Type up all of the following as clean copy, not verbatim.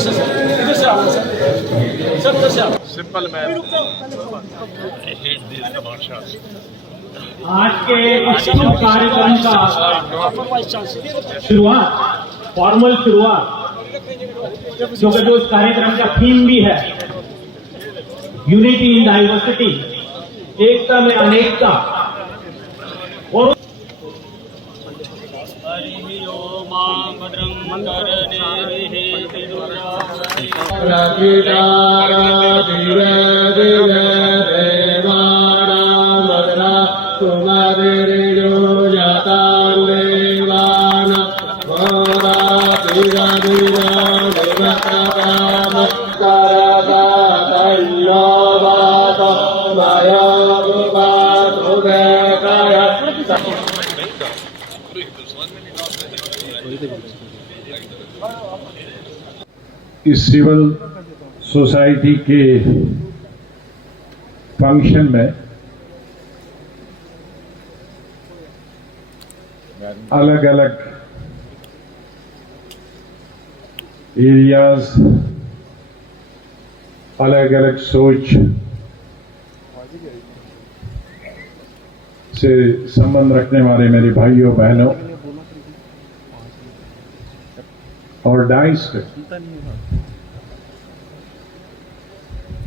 से सर, इधर से आओ सर, सर इधर से आओ। Simple man. आज के इस शुभ कार्यक्रम का शुरुआत, फॉर्मल शुरुआत, जो कि इस कार्यक्रम का थीम भी है यूनिटी इन डाइवर्सिटी, एकता में अनेकता। और इस सिविल सोसाइटी के फंक्शन में अलग अलग एरियाज, अलग अलग सोच से संबंध रखने वाले मेरे भाइयों बहनों और डाइस पे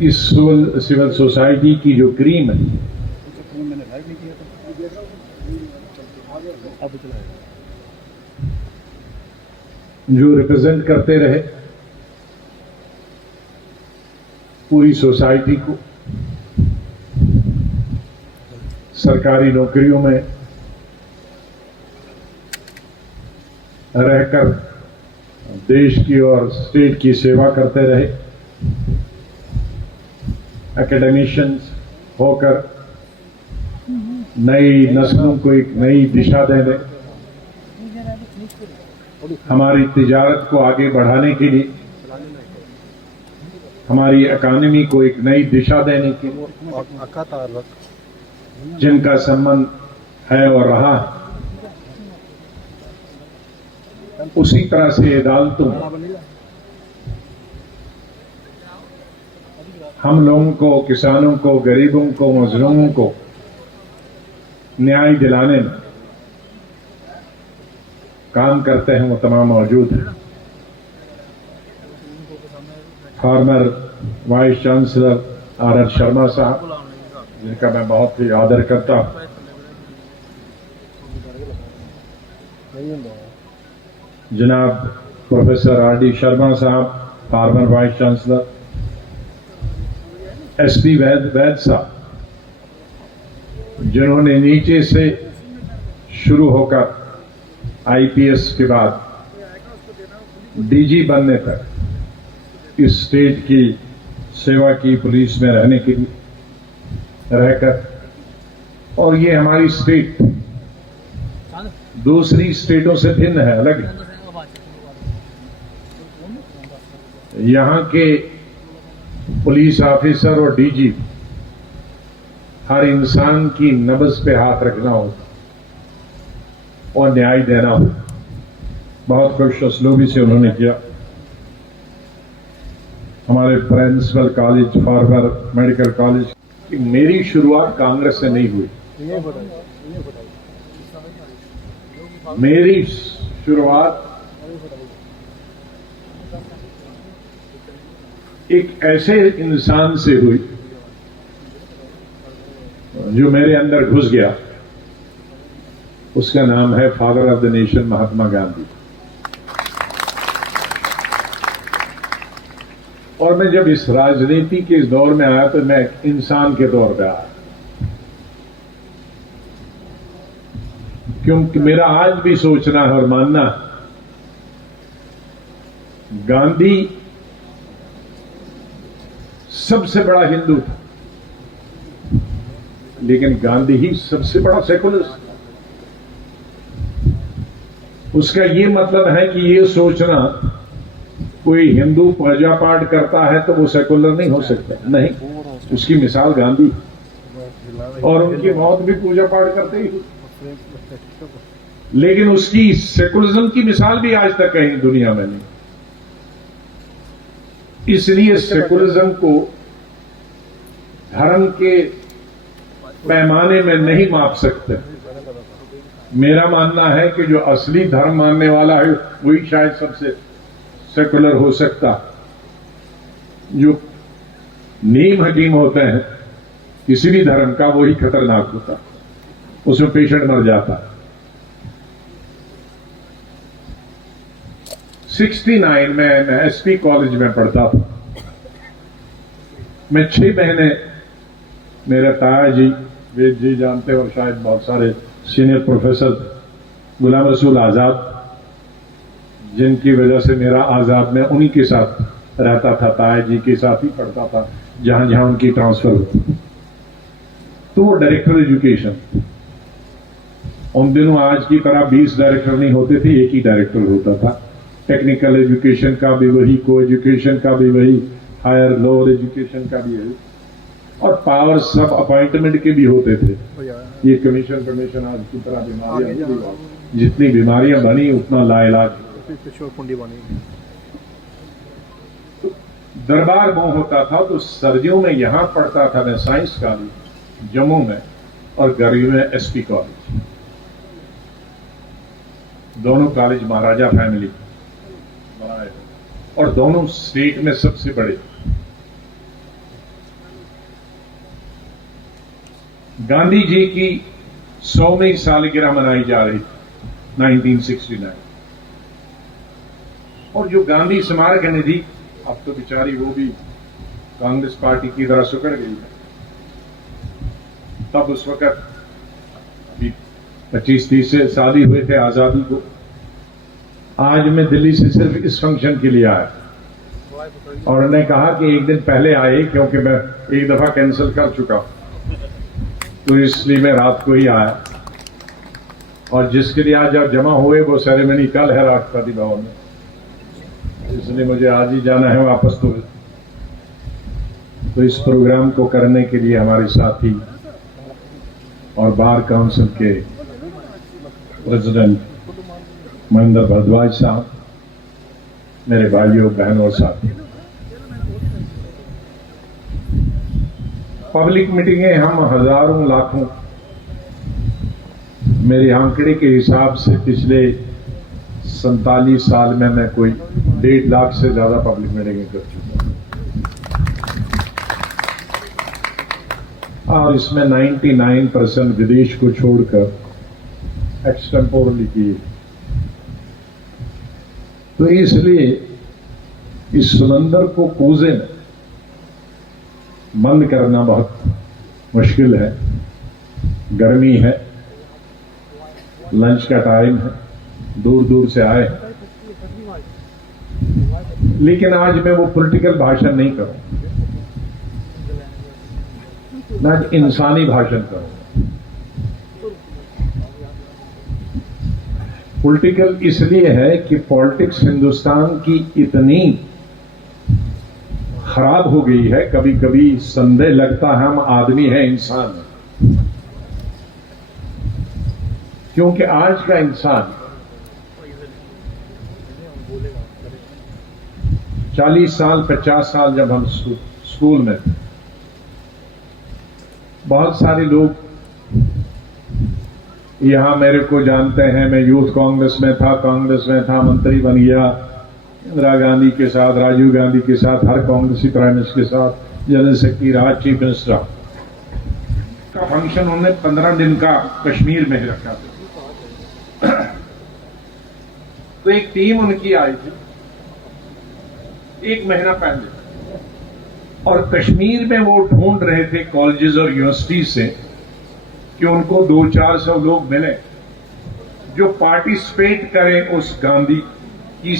इस सिविल सोसाइटी की जो क्रीम है, जो रिप्रेजेंट करते रहे पूरी सोसाइटी को, सरकारी नौकरियों में रहकर देश की और स्टेट की सेवा करते रहे, एकेडमिशियंस होकर नई नस्लों को एक नई दिशा देने, हमारी तिजारत को आगे बढ़ाने के लिए, हमारी इकोनॉमी को एक नई दिशा देने के लिए जिनका संबंध है और रहा है, उसी तरह से अदालतों हम लोगों को, किसानों को, गरीबों को, मजलूमों को न्याय दिलाने में काम करते हैं, वो तमाम मौजूद हैं। Former vice chancellor R Sharma साहब, जिनका मैं बहुत ही आदर करता हूं, जनाब प्रोफेसर आर.डी. शर्मा साहब, former vice chancellor, SP Vaid साहब, जिन्होंने नीचे से शुरू होकर आईपीएस के बाद डीजी बनने तक इस स्टेट की सेवा की, पुलिस में रहने के लिए रहकर, और ये हमारी स्टेट दूसरी स्टेटों से भिन्न है, अलग है। यहां के पुलिस ऑफिसर और डीजी हर इंसान की नब्ज पे हाथ रखना हो और न्याय देना हो। बहुत खुश उसलूबी से उन्होंने किया। हमारे principal college, former medical college की मेरी शुरुआत कांग्रेस से नहीं हुई। मेरी शुरुआत एक ऐसे इंसान से हुई जो मेरे अंदर घुस गया। उसका नाम है father of the nation, Mahatma Gandhi. और मैं जब इस राजनीति के इस दौर में आया तो मैं इंसान के तौर पे आया, क्योंकि मेरा आज भी सोचना है और मानना, गांधी सबसे बड़ा हिंदू था, लेकिन गांधी ही सबसे बड़ा सेकुलरिस्ट। उसका ये मतलब है कि ये सोचना कोई हिंदू पूजा पाठ करता है तो वो सेकुलर नहीं हो सकता, नहीं। उसकी मिसाल गांधी, और उनकी मौत भी पूजा पाठ करते ही, लेकिन उसकी सेकुलरिज्म की मिसाल भी आज तक कहीं दुनिया में नहीं। इसलिए सेकुलरिज्म को धर्म के पैमाने में नहीं माप सकते। मेरा मानना है कि जो असली धर्म मानने वाला है वही शायद सबसे सेकुलर हो सकता। जो नीम हकीम होते हैं किसी भी धर्म का, वही खतरनाक होता, उसमें पेशेंट मर जाता। 69 में मैं एसपी कॉलेज में पढ़ता था। मैं 6 महीने, मेरे ताया जी, वेद जी जानते हो, शायद बहुत सारे सीनियर प्रोफेसर, गुलाम रसूल आजाद, जिनकी वजह से मेरा आजाद में उन्हीं के साथ रहता था, ताया जी के साथ ही पढ़ता था जहां जहां उनकी ट्रांसफर होती। तो वो डायरेक्टर एजुकेशन, उन दिनों आज की तरह 20 डायरेक्टर नहीं होते थे, एक ही डायरेक्टर होता था। टेक्निकल एजुकेशन का भी वही, को एजुकेशन का भी वही, हायर लोअर एजुकेशन का भी वही, और पावर सब अपॉइंटमेंट के भी होते थे। ये कमीशन आज की तरह बीमारियां, जितनी बीमारियां बनी उतना लाइलाज। दरबार मोह होता था तो सर्दियों में यहां पढ़ता था मैं साइंस कॉलेज जम्मू में, और गर्मियों में एसपी कॉलेज। दोनों कॉलेज महाराजा फैमिली बनाए और दोनों स्टेट में सबसे बड़े। गांधी जी की 100वीं सालगिरह मनाई जा रही थी 1969, और जो गांधी स्मारक निधि, अब तो बेचारी वो भी कांग्रेस पार्टी की तरह सुकड़ गई है। तब उस वक्त अभी 25-30 से शादी हुए थे आजादी को। आज मैं दिल्ली से सिर्फ इस फंक्शन के लिए आया, और उन्होंने कहा कि एक दिन पहले आए क्योंकि मैं एक दफा कैंसिल कर चुका, तो इसलिए मैं रात को ही आया। और जिसके लिए आज आप जमा हुए वो सेरेमनी कल है राष्ट्रपति भवन में, इसलिए मुझे आज ही जाना है वापस। तो इस प्रोग्राम को करने के लिए हमारे साथी और बार काउंसिल के प्रेसिडेंट महेंद्र भरद्वाज साहब, मेरे भाइयों बहनों और साथी, पब्लिक मीटिंगें हम हजारों लाखों, मेरे आंकड़े के हिसाब से पिछले 47 साल में मैं कोई 1.5 लाख से ज्यादा पब्लिक मीटिंगें कर चुका हूं, और इसमें 99% विदेश को छोड़कर एक्सटेम्पोरली की। तो इसलिए इस समंदर को कोसे में बंद करना बहुत मुश्किल है। गर्मी है, लंच का टाइम है, दूर दूर से आए हैं, लेकिन आज मैं वो पॉलिटिकल भाषण नहीं करूं, मैं आज इंसानी भाषण करूं। पॉलिटिकल इसलिए है कि पॉलिटिक्स हिंदुस्तान की इतनी खराब हो गई है, कभी कभी संदेह लगता है हम आदमी है, इंसान है। क्योंकि आज का इंसान 40 साल 50 साल जब हम स्कूल में थे, बहुत सारे लोग यहां मेरे को जानते हैं। मैं यूथ कांग्रेस में था, मंत्री बन गया इंदिरा गांधी के साथ, राजीव गांधी के साथ, हर कांग्रेसी प्राइम मिनिस्टर के साथ, जनरल सेक्रेटरी रहा, चीफ मिनिस्टर का फंक्शन उन्होंने 15 दिन का कश्मीर में ही रखा था। तो एक टीम उनकी आई थी 1 महीना पहले, और कश्मीर में वो ढूंढ रहे थे कॉलेजेस और यूनिवर्सिटी से कि उनको 200-400 लोग मिले जो पार्टिसिपेट करें उस गांधी की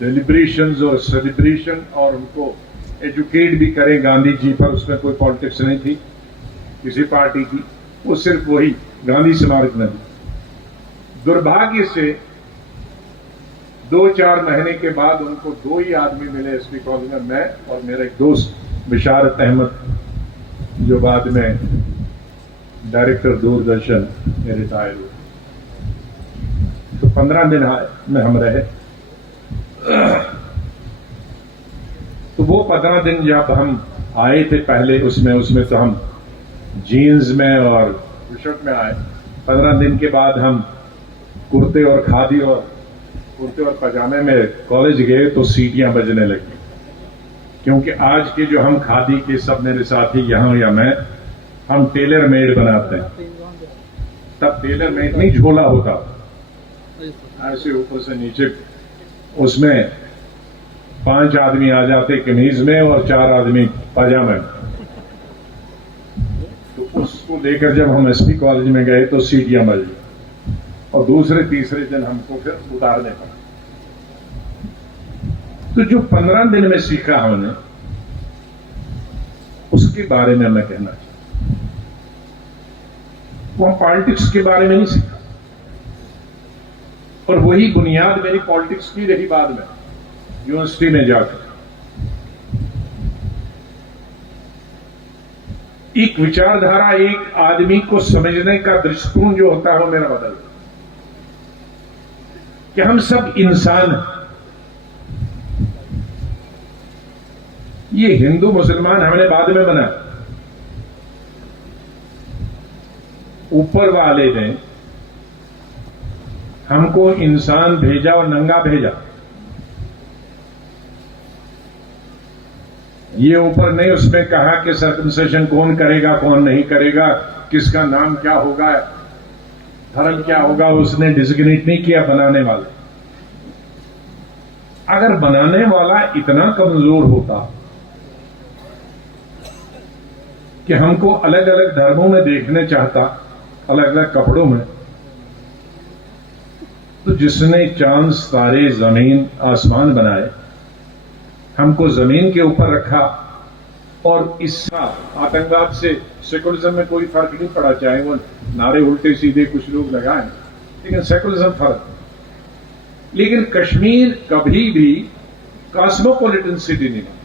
सेलिब्रेशंस और सेलिब्रेशन, और उनको एजुकेट भी करें गांधी जी पर। उसमें कोई पॉलिटिक्स नहीं थी किसी पार्टी की, वो सिर्फ वही गांधी स्मारक में। दुर्भाग्य से 2-4 महीने के बाद उनको 2 ही आदमी मिले एसपी कॉलेज में, मैं और मेरा एक दोस्त बिशारत अहमद, जो बाद में डायरेक्टर दूरदर्शन में रिटायर हुए। तो 15 दिन में हम रहे। तो वो 15 दिन जब हम आए थे पहले उसमें तो हम जीन्स में और टी शर्ट में आए। 15 दिन के बाद हम कुर्ते और पजामे में कॉलेज गए तो सीटियां बजने लगी, क्योंकि आज के जो हम खादी के सब मेरे साथी यहां या मैं, हम टेलर मेड बनाते हैं। तब टेलर मेड नहीं, झोला होता ऐसे ऊपर से नीचे, उसमें 5 आदमी आ जाते कमीज में और 4 आदमी पजामे में। तो उसको लेकर जब हम एसपी कॉलेज में गए तो सीटियां बजी और दूसरे तीसरे दिन हमको फिर उतारने पड़ा। तो जो 15 दिन में सीखा हमने, उसके बारे में मैं कहना चाहता हूं। वो हम पॉलिटिक्स के बारे में नहीं सीखा, और वही बुनियाद मेरी पॉलिटिक्स की रही बाद में यूनिवर्सिटी में जाकर। एक विचारधारा, एक आदमी को समझने का दृष्टिकोण जो होता है वो मेरा बदल गया कि हम सब इंसान हैं। ये हिंदू मुसलमान हमने बाद में बनाया, ऊपर वाले ने हमको इंसान भेजा और नंगा भेजा। ये ऊपर नहीं उसमें कहा कि सर्कमसिशन कौन करेगा कौन नहीं करेगा, किसका नाम क्या होगा, धर्म क्या होगा, उसने डिजिग्नेट नहीं किया बनाने वाले। अगर बनाने वाला इतना कमजोर होता कि हमको अलग अलग धर्मों में देखने चाहता, अलग अलग कपड़ों में, तो जिसने चांद तारे जमीन आसमान बनाए, हमको जमीन के ऊपर रखा, और इसका आतंकवाद से सेकुलरिज्म में कोई फर्क नहीं पड़ा, चाहे वो नारे उल्टे सीधे कुछ लोग लगाएं, लेकिन सेकुलरिज्म फर्क। लेकिन कश्मीर कभी भी कॉस्मोपॉलिटन सिटी नहीं बना।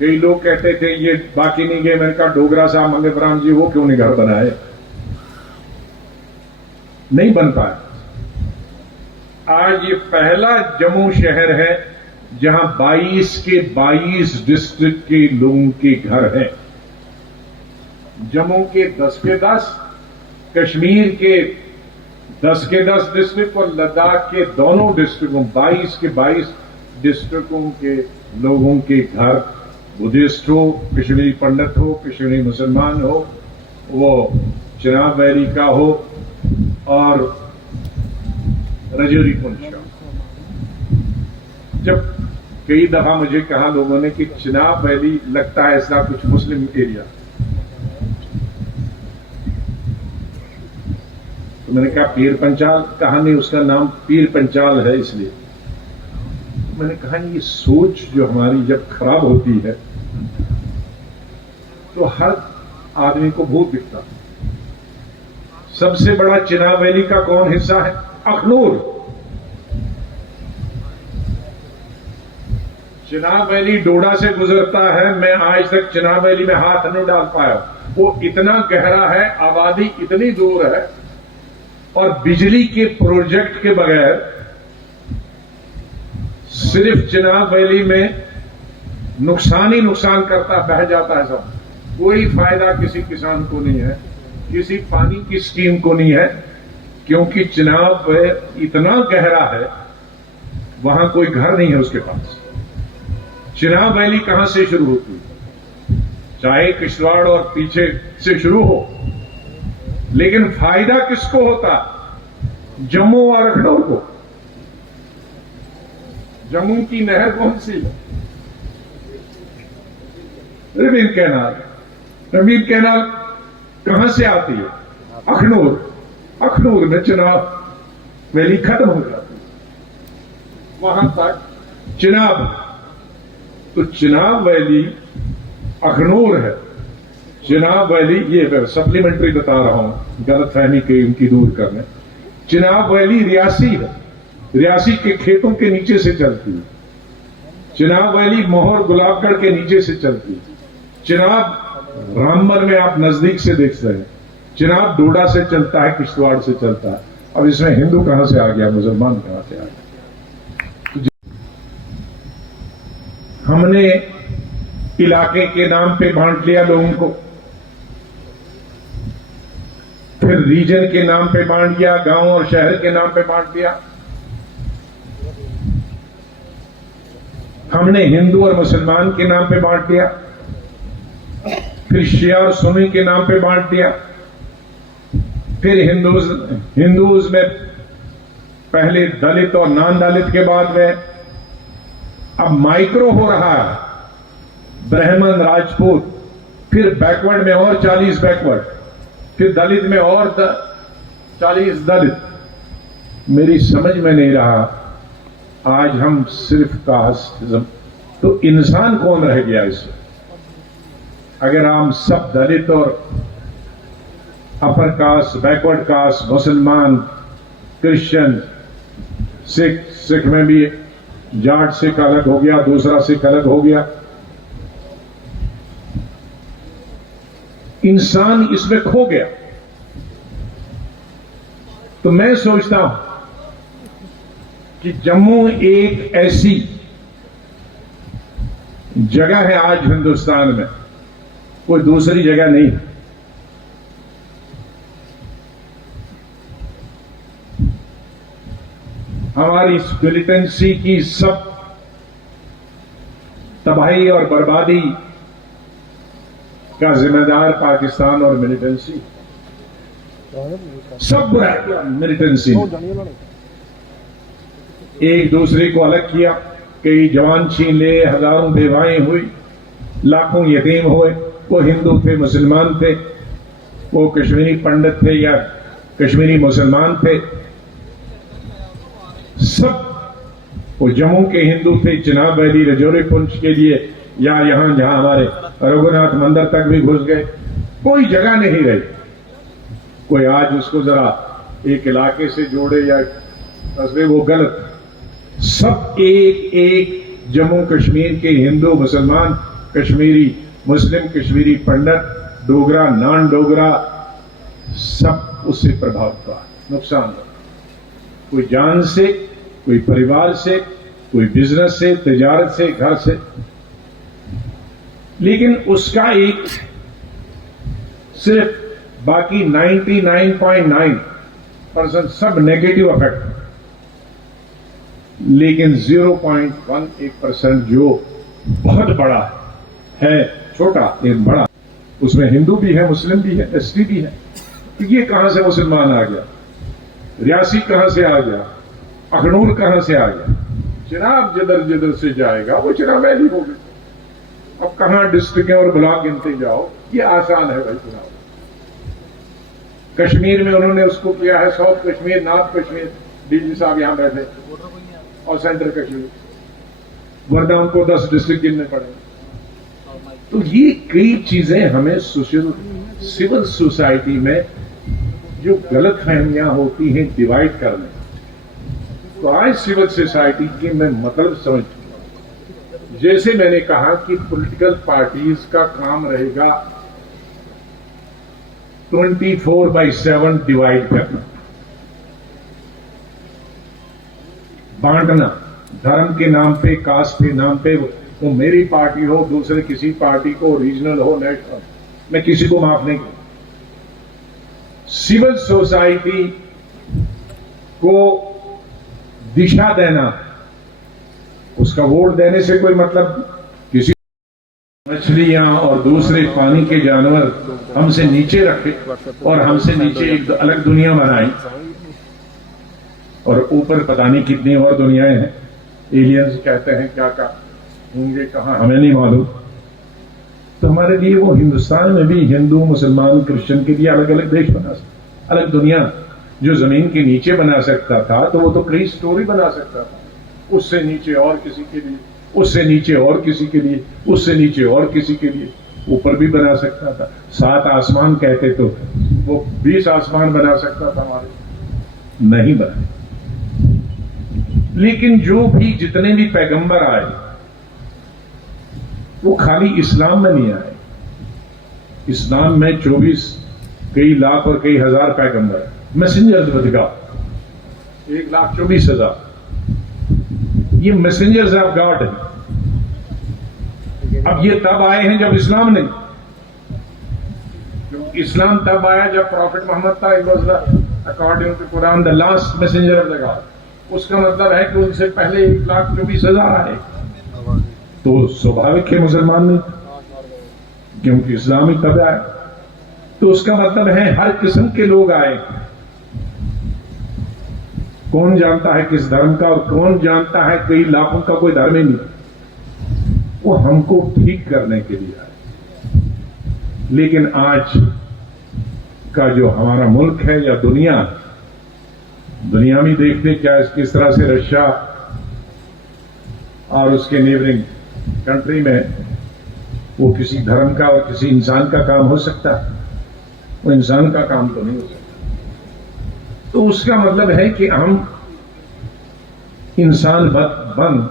कई लोग कहते थे ये बाकी नहीं गए, मैंने कहा डोगरा साहब मंगेपराम जी वो क्यों नहीं घर बनाए, नहीं बन पाया। आज ये पहला जम्मू शहर है जहां 22 के 22 डिस्ट्रिक्ट के लोगों के घर हैं। जम्मू के 10 के 10, कश्मीर के 10 के 10 डिस्ट्रिक्ट और लद्दाख के दोनों डिस्ट्रिक्टों 22 के 22 डिस्ट्रिक्टों के लोगों के घर, बुद्धिस्ट हो, कश्मीरी पंडित हो, कश्मीरी मुसलमान हो, वो चिनाब वैली का हो और रजौरी पुंछ का। जब कई दफा मुझे कहा लोगों ने कि चिनाब वैली लगता है ऐसा कुछ मुस्लिम एरिया, तो मैंने कहा पीर पंचाल, कहा नहीं उसका नाम पीर पंचाल है इसलिए। मैंने कहा ये सोच जो हमारी जब खराब होती है तो हर आदमी को भूत दिखता। सबसे बड़ा चिनाब वैली का कौन हिस्सा है? अखनूर। चिनाब वैली डोडा से गुजरता है, मैं आज तक चिनाब वैली में हाथ नहीं डाल पाया। वो इतना गहरा है, आबादी इतनी दूर है, और बिजली के प्रोजेक्ट के बगैर सिर्फ चिनाब वैली में नुकसान ही नुकसान करता, बह जाता है सब। कोई फायदा किसी किसान को नहीं है, किसी पानी की स्कीम को नहीं है, क्योंकि चिनाब इतना गहरा है, वहां कोई घर नहीं है उसके पास। चिनाब वैली कहां से शुरू होती है? चाहे किश्तवाड़ और पीछे से शुरू हो, लेकिन फायदा किसको होता? जम्मू और अखनूर को। जम्मू की नहर कौन सी है? रवीन कैनाल। रवीन कैनाल कहां से आती है? अखनूर। अखनूर में चिनाब वैली खत्म हो जाती है, वहां तक चिनाब। तो चिनाब वैली अखनूर है, चिनाब वैली, ये सप्लीमेंट्री बता रहा हूं गलतफहमी के उनकी दूर करने। चिनाब वैली रियासी है, रियासी के खेतों के नीचे से चलती है। चिनाब वैली मोहर गुलाबगढ़ के नीचे से चलती है। चिनाब रामबन में आप नजदीक से देख सकते हैं। चिनाब डोडा से चलता है, किश्तवाड़ से चलता है। अब इसमें हिंदू कहां से आ गया, मुसलमान कहां से आ गया? हमने इलाके के नाम पे बांट लिया लोगों को, फिर रीजन के नाम पे बांट दिया, गांव और शहर के नाम पे बांट दिया। हमने हिंदू और मुसलमान के नाम पे बांट दिया, फिर शिया और सुन्नी के नाम पे बांट दिया, फिर हिंदूज में पहले दलित और नॉन दलित के बाद में अब माइक्रो हो रहा है, ब्राह्मण राजपूत, फिर बैकवर्ड में और 40 बैकवर्ड, फिर दलित में और 40 दलित। मेरी समझ में नहीं रहा, आज हम सिर्फ कास्टिज्म, तो इंसान कौन रह गया इसमें? अगर हम सब दलित और अपर कास्ट, बैकवर्ड कास्ट, मुसलमान, क्रिश्चियन, सिख में भी जाट सिख अलग हो गया, दूसरा सिख अलग हो गया, इंसान इसमें खो गया। तो मैं सोचता हूं कि जम्मू एक ऐसी जगह है आज हिंदुस्तान में, कोई दूसरी जगह नहीं। हमारी मिलिटेंसी की सब तबाही और बर्बादी का जिम्मेदार पाकिस्तान और मिलिटेंसी, सब बुरा मिलिटेंसी ने एक दूसरे को अलग किया, कई जवान छीन ले, हजारों बेवाएं हुई, लाखों यतीम हुए। वो हिंदू थे, मुसलमान थे, वो कश्मीरी पंडित थे या कश्मीरी मुसलमान थे, सब वो जम्मू के हिंदू थे, चिनाब वैली, रजौरी पुंछ के लिए, या यहां जहां हमारे रघुनाथ मंदिर तक भी घुस गए, कोई जगह नहीं रही। कोई आज उसको जरा एक इलाके से जोड़े या कस्बे, वो गलत। सब एक एक जम्मू कश्मीर के हिंदू, मुसलमान, कश्मीरी मुस्लिम, कश्मीरी पंडित, डोगरा, नॉन डोगरा, सब उससे प्रभावित हुआ, नुकसान हुआ। कोई जान से, कोई परिवार से, कोई बिजनेस से, तिजारत से, घर से। लेकिन उसका एक सिर्फ बाकी 99.9% सब नेगेटिव इफेक्ट, लेकिन 0.18% जो बहुत बड़ा है, छोटा लेकिन बड़ा, उसमें हिंदू भी है, मुस्लिम भी है, एसटी भी है। तो ये कहां से मुसलमान आ गया, रियासी कहां से आ गया, अखनूर कहां से आ गया, चिनाब जिधर जिधर से जाएगा वो चिनाब वैली हो गई। अब कहां डिस्ट्रिक्ट है और ब्लॉक गिनते जाओ, ये आसान है भाई चुनाव। कश्मीर में उन्होंने उसको किया है, south Kashmir, north Kashmir, DG साहब यहां बैठे, और सेंट्रल कश्मीर, वरना उनको 10 डिस्ट्रिक्ट गिनने पड़े। तो ये कई चीजें हमें सिविल सोसाइटी में जो गलत फहमियां होती हैं डिवाइड करने, तो आज सिविल सोसाइटी के मैं मतलब समझ चुका हूं। जैसे मैंने कहा कि पॉलिटिकल पार्टीज का काम रहेगा 24/7 डिवाइड करना, बांटना, धर्म के नाम पे, कास्ट के नाम पे, वो मेरी पार्टी हो, दूसरे किसी पार्टी को, रीजनल हो, नेशनल, मैं किसी को माफ नहीं करूं। सिविल सोसाइटी को दिशा देना, उसका वोट देने से कोई मतलब, किसी मछलियां और दूसरे पानी के जानवर हमसे नीचे रखे और हमसे नीचे एक अलग दुनिया बनाई, और ऊपर पता नहीं कितनी और दुनियाएं हैं, एलियंस कहते हैं, क्या क्या होंगे कहां हमें नहीं मालूम। तो हमारे लिए वो हिंदुस्तान में भी हिंदू, मुसलमान, क्रिश्चियन के लिए अलग अलग देश बना सकता, अलग दुनिया जो जमीन के नीचे बना सकता था, तो वो तो कई स्टोरी बना सकता था, उससे नीचे और किसी के लिए, उससे नीचे और किसी के लिए, उससे नीचे और किसी के लिए, ऊपर भी बना सकता था। 7 आसमान कहते तो वो 20 आसमान बना सकता था, हमारे नहीं बना। लेकिन जो भी जितने भी पैगंबर आए वो खाली इस्लाम में नहीं आए। इस्लाम में 24 कई लाख और कई हजार पैगंबर, मैसेंजर्स बदगा 1,24,000, ये मैसेंजर्स ऑफ गॉड है। अब ये तब आए हैं जब इस्लाम नहीं, इस्लाम तब आया जब प्रॉफिट मोहम्मद था, it was according to Quran the last messenger of the God. उसका मतलब है कि उनसे पहले 1,24,000 आए, तो स्वाभाविक है मुसलमान नहीं, क्योंकि इस्लाम ही तब आया। तो उसका मतलब है हर किस्म के लोग आए। कौन जानता है किस धर्म का, और कौन जानता है कई लाखों का कोई धर्म ही नहीं। वो हमको ठीक करने के लिए आए। लेकिन आज का जो हमारा मुल्क है या दुनिया में देखते क्या किस तरह से रशिया और उसके नेबरिंग कंट्री में वो किसी धर्म का और किसी इंसान का काम हो सकता है? वो इंसान का काम तो नहीं हो सकता। तो उसका मतलब है कि हम इंसान बन,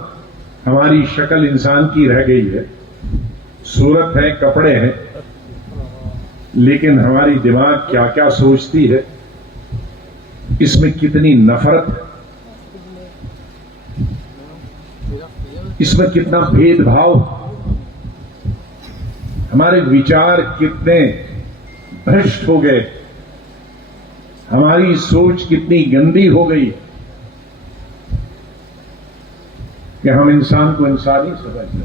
हमारी शक्ल इंसान की रह गई है, सूरत है, कपड़े हैं, लेकिन हमारी दिमाग क्या क्या सोचती है, इसमें कितनी नफरत है, इसमें कितना भेदभाव, हमारे विचार कितने भ्रष्ट हो गए, हमारी सोच कितनी गंदी हो गई कि हम इंसान को इंसान ही समझते।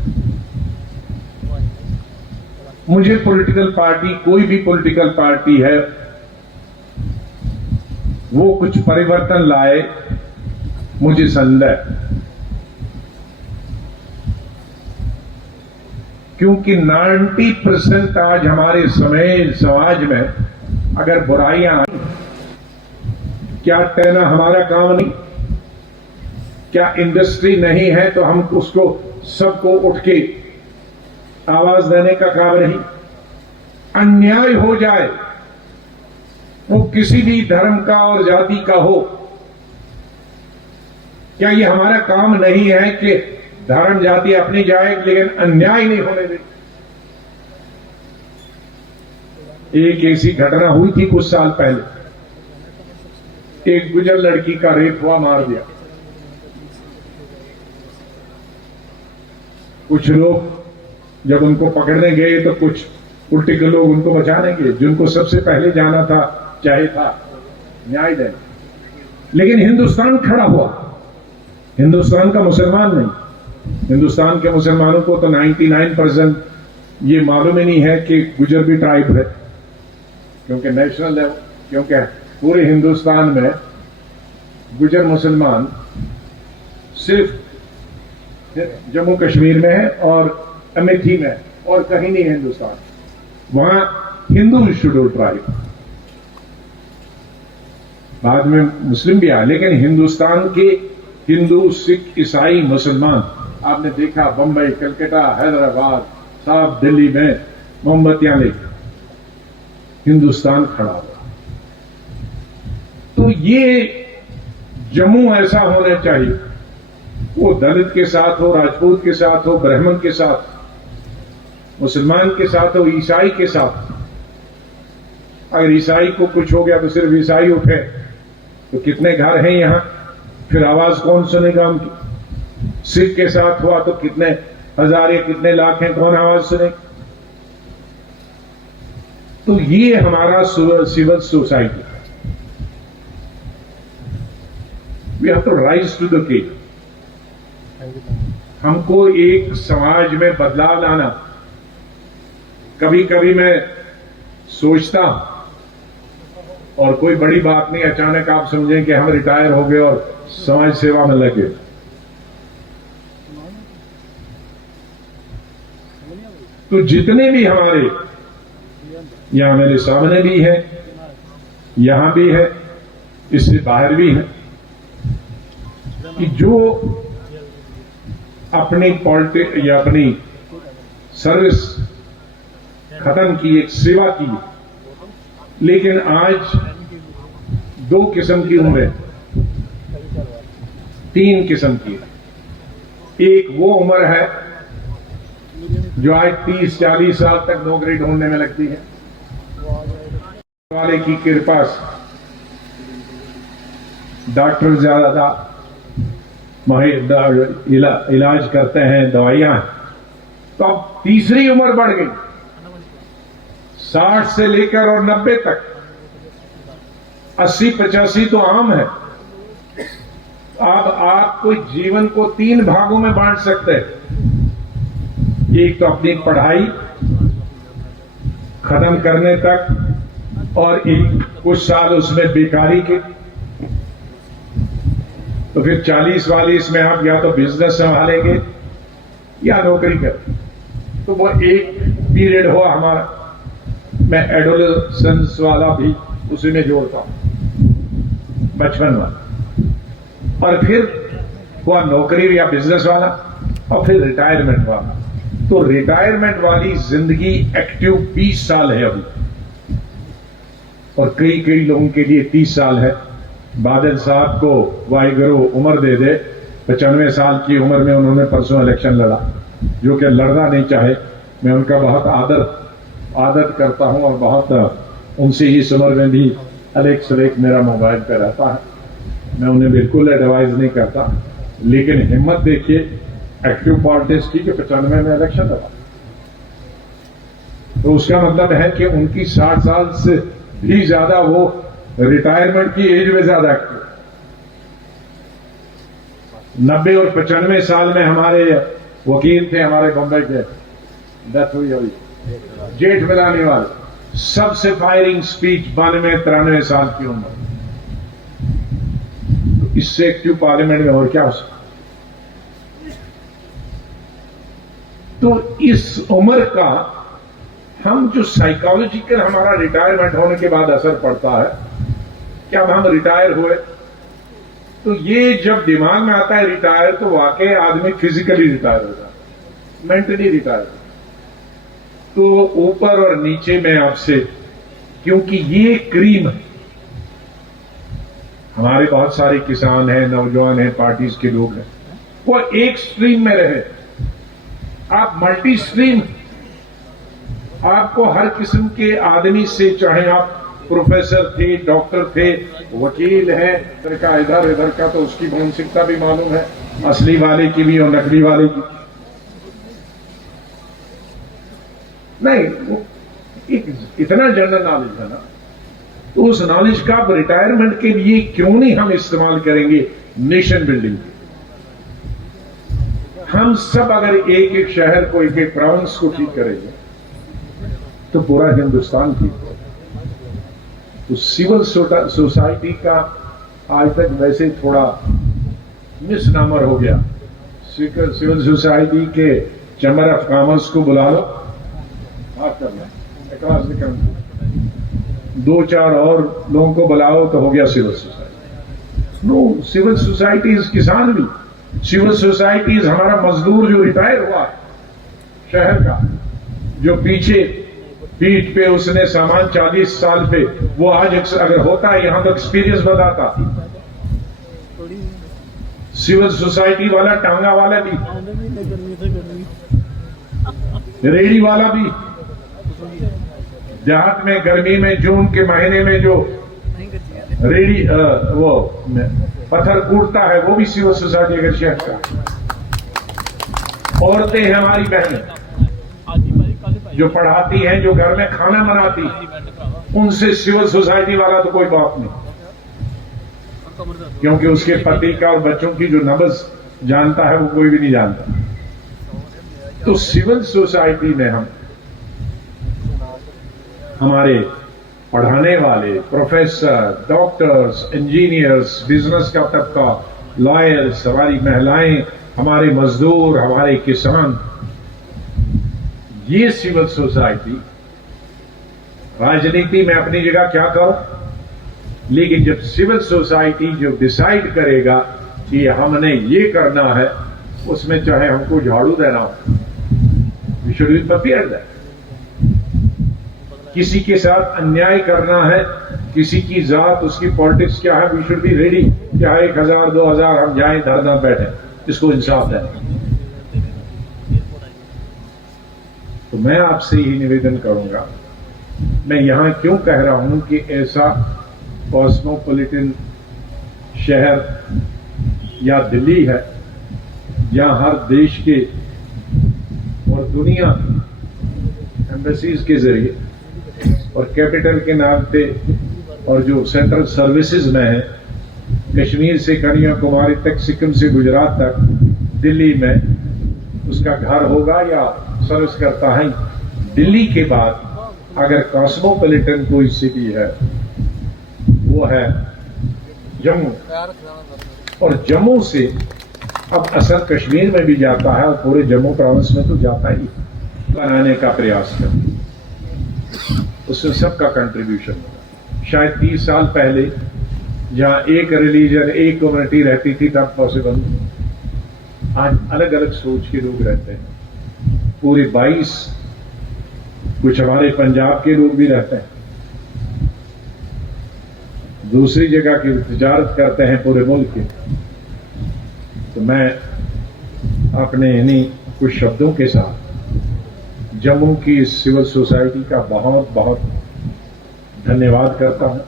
मुझे पॉलिटिकल पार्टी, कोई भी पॉलिटिकल पार्टी है, वो कुछ परिवर्तन लाए, मुझे संदेह, क्योंकि 90% आज हमारे समाज में अगर बुराइयां आई, क्या कहना हमारा काम नहीं? क्या इंडस्ट्री नहीं है तो हम उसको सबको उठ के आवाज देने का काम नहीं? अन्याय हो जाए, वो किसी भी धर्म का और जाति का हो, क्या ये हमारा काम नहीं है कि धर्म जाति अपनी जाए लेकिन अन्याय नहीं होने दे? एक ऐसी घटना हुई थी कुछ साल पहले, एक गुजर लड़की का रेप हुआ, मार दिया। कुछ लोग जब उनको पकड़ने गए तो कुछ उल्टे के लोग उनको बचाने गए, जिनको सबसे पहले जाना था, चाहे था न्याय देना। लेकिन हिंदुस्तान खड़ा हुआ, हिंदुस्तान का मुसलमान नहीं। हिंदुस्तान के मुसलमानों को तो 99% ये मालूम ही नहीं है कि गुजर भी ट्राइब है, क्योंकि नेशनल लेवल, क्योंकि पूरे हिंदुस्तान में गुजर मुसलमान सिर्फ जम्मू कश्मीर में है और अमेठी में, और कहीं नहीं है हिंदुस्तान। वहां हिंदू शेड्यूल ट्राइब, बाद में मुस्लिम भी आए, लेकिन हिंदुस्तान के हिंदू, सिख, ईसाई, मुसलमान आपने देखा बंबई, कलकत्ता, हैदराबाद, साफ दिल्ली में मोमबत्तियां लेकर हिंदुस्तान खड़ा हुआ। तो ये जम्मू ऐसा होना चाहिए, वो दलित के साथ हो, राजपूत के साथ हो, ब्राह्मण के साथ, मुसलमान के साथ हो, ईसाई के साथ। अगर ईसाई को कुछ हो गया तो सिर्फ ईसाई उठे, तो कितने घर हैं यहां, फिर आवाज कौन सुनेगा उनकी? सिख के साथ हुआ तो कितने हजार या कितने लाख हैं, कौन आवाज सुने? तो ये हमारा civil society, we have to rise to the cake. हमको एक समाज में बदलाव लाना। कभी कभी मैं सोचता हूं, और कोई बड़ी बात नहीं, अचानक आप समझें कि हम रिटायर हो गए और समाज सेवा में लगे, तो जितने भी हमारे यहां मेरे सामने भी है, यहां भी है, इससे बाहर भी है, कि जो अपनी पॉलिटिक्स या अपनी सर्विस खत्म की, एक सेवा की, लेकिन आज 2 किस्म की उम्र है, 3 किस्म की। एक वो उम्र है जो आज 30-40 साल तक नौकरी ढूंढने में लगती है, वाले की कृपा से डॉक्टर ज्यादा इलाज करते हैं, दवाइयां, तो अब तीसरी उम्र बढ़ गई, 60 से लेकर और 90 तक। 80-85 तो आम है। अब आप कोई जीवन को 3 भागों में बांट सकते हैं। एक तो अपनी पढ़ाई खत्म करने तक और एक कुछ साल उसमें बेकारी के। तो फिर 40-42 में आप या तो बिजनेस संभालेंगे या नौकरी करें। तो वो एक पीरियड हुआ हमारा। मैं एडोलेसेंस वाला भी उसी में जोड़ता हूं, बचपन वाला। और फिर हुआ नौकरी या बिजनेस वाला, और फिर रिटायरमेंट वाला। तो रिटायरमेंट वाली जिंदगी एक्टिव 20 साल है अभी, और कई लोगों के लिए 30 साल है। बादल साहब को वाहिगुरु उम्र दे दे, 95 साल की उम्र में उन्होंने परसों इलेक्शन लड़ा, जो कि लड़ना नहीं चाहे। मैं उनका बहुत आदर करता हूं, और बहुत उनसे इस उम्र में भी अलेख सलेख मेरा मोबाइल पे रहता है। मैं उन्हें बिल्कुल एडवाइज नहीं करता, लेकिन हिम्मत देखिए एक्टिव पॉलिटिक्स की कि 95 में इलेक्शन लड़ा। तो उसका मतलब है कि उनकी 60 साल से भी ज्यादा वो रिटायरमेंट की एज में ज्यादा एक्टिव। 90 और 95 साल में हमारे वकील थे, हमारे बम्बई के, डेथ हुई अभी, जेठ मिलाने वाले, सबसे फायरिंग स्पीच 92-93 साल की उम्र। तो इससे एक्टिव पार्लियामेंट में और क्या हो सकता। तो इस उम्र का हम जो साइकोलॉजिकल हमारा रिटायरमेंट होने के बाद असर पड़ता है कि अब हम रिटायर हुए, तो ये जब दिमाग में आता है रिटायर, तो वाकई आदमी फिजिकली रिटायर होता है, मेंटली रिटायर। तो ऊपर और नीचे में आपसे, क्योंकि ये क्रीम है, हमारे बहुत सारे किसान हैं, नौजवान हैं, पार्टीज के लोग हैं, वो एक स्ट्रीम में रहे। आप मल्टी स्ट्रीम, आपको हर किस्म के आदमी से, चाहे आप प्रोफेसर थे, डॉक्टर थे, वकील हैं, इधर का तो उसकी मानसिकता भी मालूम है, असली वाले की भी और नकली वाले की। नहीं, वो एक इतना जनरल नॉलेज है ना, तो उस नॉलेज का आप रिटायरमेंट के लिए क्यों नहीं हम इस्तेमाल करेंगे नेशन बिल्डिंग के। हम सब अगर एक एक शहर को, एक एक प्रोविंस को ठीक करेंगे तो पूरा हिंदुस्तान ठीक होगा। तो सिविल सोसाइटी का आज तक वैसे थोड़ा मिसनामर हो गया। सिविल सोसाइटी के चैम्बर ऑफ कॉमर्स को बुला लो, बात करना, 2-4 और लोगों को बुलाओ तो हो गया civil society. No, civil society is किसान भी, सिविल सोसाइटी इज हमारा मजदूर जो रिटायर हुआ शहर का, जो पीछे पीठ पे उसने सामान 40 साल पे, वो आज अगर होता है यहां तो एक्सपीरियंस बताता। सिविल सोसाइटी वाला, टांगा वाला भी, रेडी वाला भी, देहात में गर्मी में जून के महीने में जो रेडी वो पत्थर कूटता है, वो भी सिविल सोसाइटी अगर शहर का। औरतें हैं हमारी बहनें जो पढ़ाती हैं, जो घर में खाना बनाती, उनसे सिविल सोसाइटी वाला तो कोई बात नहीं, क्योंकि उसके पति का और बच्चों की जो नब्ज जानता है वो कोई भी नहीं जानता। तो सिविल सोसाइटी में हम हमारे पढ़ाने वाले प्रोफेसर, डॉक्टर्स, इंजीनियर्स, बिजनेस का तबका, लॉयर्स, हमारी महिलाएं, हमारे मजदूर, हमारे किसान, ये सिविल सोसाइटी। राजनीति में अपनी जगह क्या करो, लेकिन जब सिविल सोसाइटी जो डिसाइड करेगा कि हमने ये करना है, उसमें चाहे हमको झाड़ू देना हो, we should be prepared that. किसी के साथ अन्याय करना है, किसी की जात, उसकी पॉलिटिक्स क्या है, वी शुड बी रेडी, क्या 1000 2000 हम जाएं, धरना बैठे, इसको इंसाफ देना। तो मैं आपसे यही निवेदन करूंगा, मैं यहां क्यों कह रहा हूं कि ऐसा कॉस्मोपॉलिटन शहर या दिल्ली है जहां हर देश के और दुनिया एम्बेसीज के जरिए और कैपिटल के नाम पे और जो सेंट्रल सर्विसेज में है, कश्मीर से कन्याकुमारी तक, सिक्किम से गुजरात तक, दिल्ली में उसका घर होगा या सर्विस करता है। दिल्ली के बाद अगर कॉस्मोपॉलिटन कोई सिटी है वो है जम्मू, और जम्मू से अब असर कश्मीर में भी जाता है और पूरे जम्मू प्रोविंस में तो जाता ही, बनाने का प्रयास कर, उसमें सबका कंट्रीब्यूशन होगा। शायद 30 साल पहले जहां एक रिलीजन, एक कम्युनिटी रहती थी तब पॉसिबल, आज अलग अलग सोच के लोग रहते हैं। पूरे 22, कुछ हमारे पंजाब के लोग भी रहते हैं, दूसरी जगह की तिजारत करते हैं पूरे मुल्क के। तो मैं अपने इन्हीं कुछ शब्दों के साथ जम्मू की सिविल सोसाइटी का बहुत बहुत धन्यवाद करता हूं।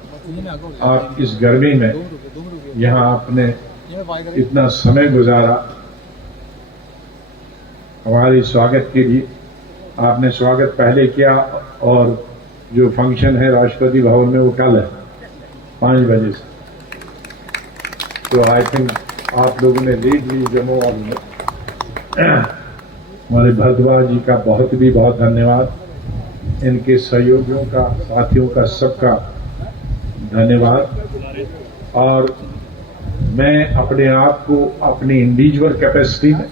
आप इस गर्मी में यहां आपने इतना समय गुजारा हमारे स्वागत के लिए। आपने स्वागत पहले किया और जो फंक्शन है राष्ट्रपति भवन में वो कल है 5 बजे से, तो आई थिंक आप लोगों ने लीड ली जम्मू और में। हमारे भारद्वाज जी का बहुत धन्यवाद, इनके सहयोगियों का, साथियों का, सबका धन्यवाद। और मैं अपने आप को अपनी इंडिविजुअल कैपेसिटी में